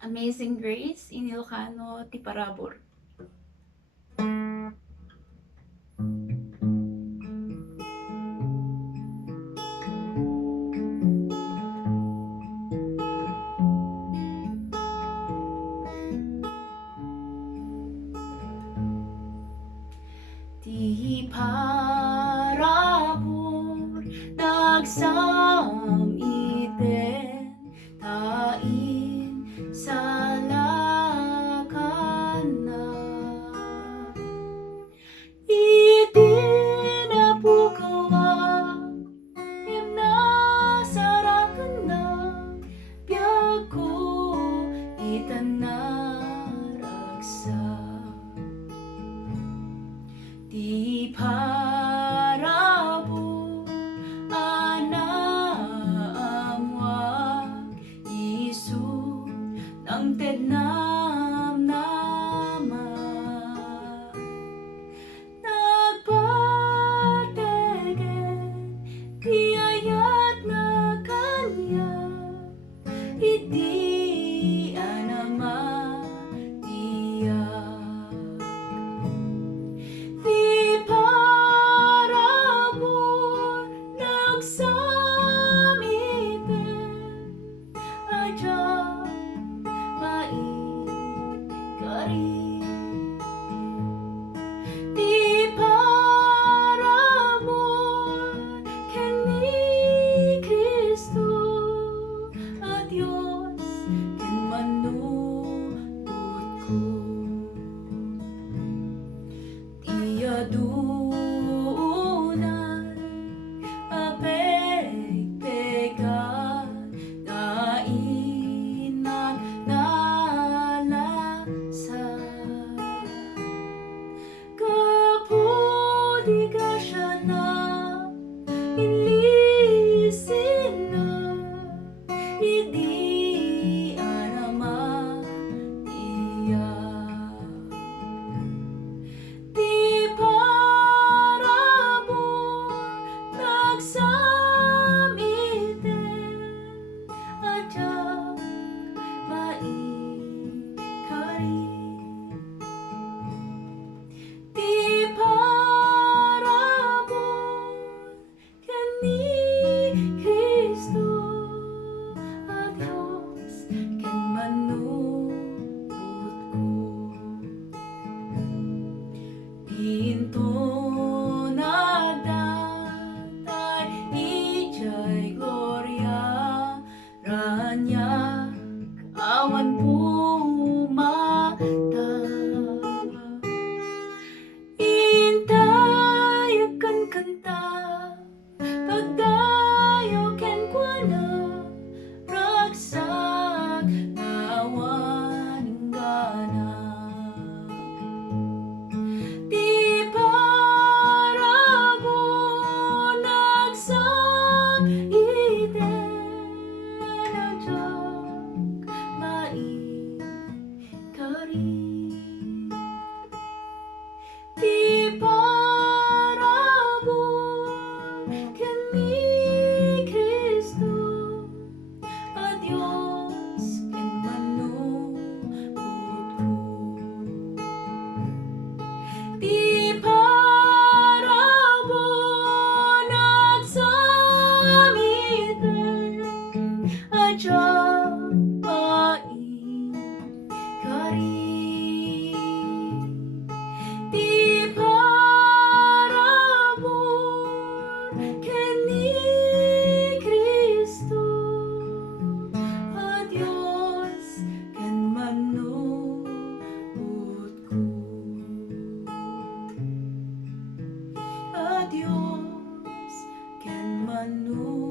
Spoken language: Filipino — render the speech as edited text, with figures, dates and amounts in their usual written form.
Amazing Grace in Ilocano, Tiparabor. Ti parabor nagsamiten tain salakana itinapukawa imnasarakan na biag ko itanaragsa Di parabor anaamwag Isu ng tednam nama nagpategen di ayat na kanya iti anama Dunay apeg-pegan nainan nalasa kapudi ka siya na ilisin na hindi anama iya Pinto nagdatay ijay gloria ranya awan pumata intay akan kanta pagdayo ken kuana ragsak awan gana Di parabor kami Kristo a Diyos ken manunod ko Di parabor nagsamiten a Diyos paing kari Diyos ken manunod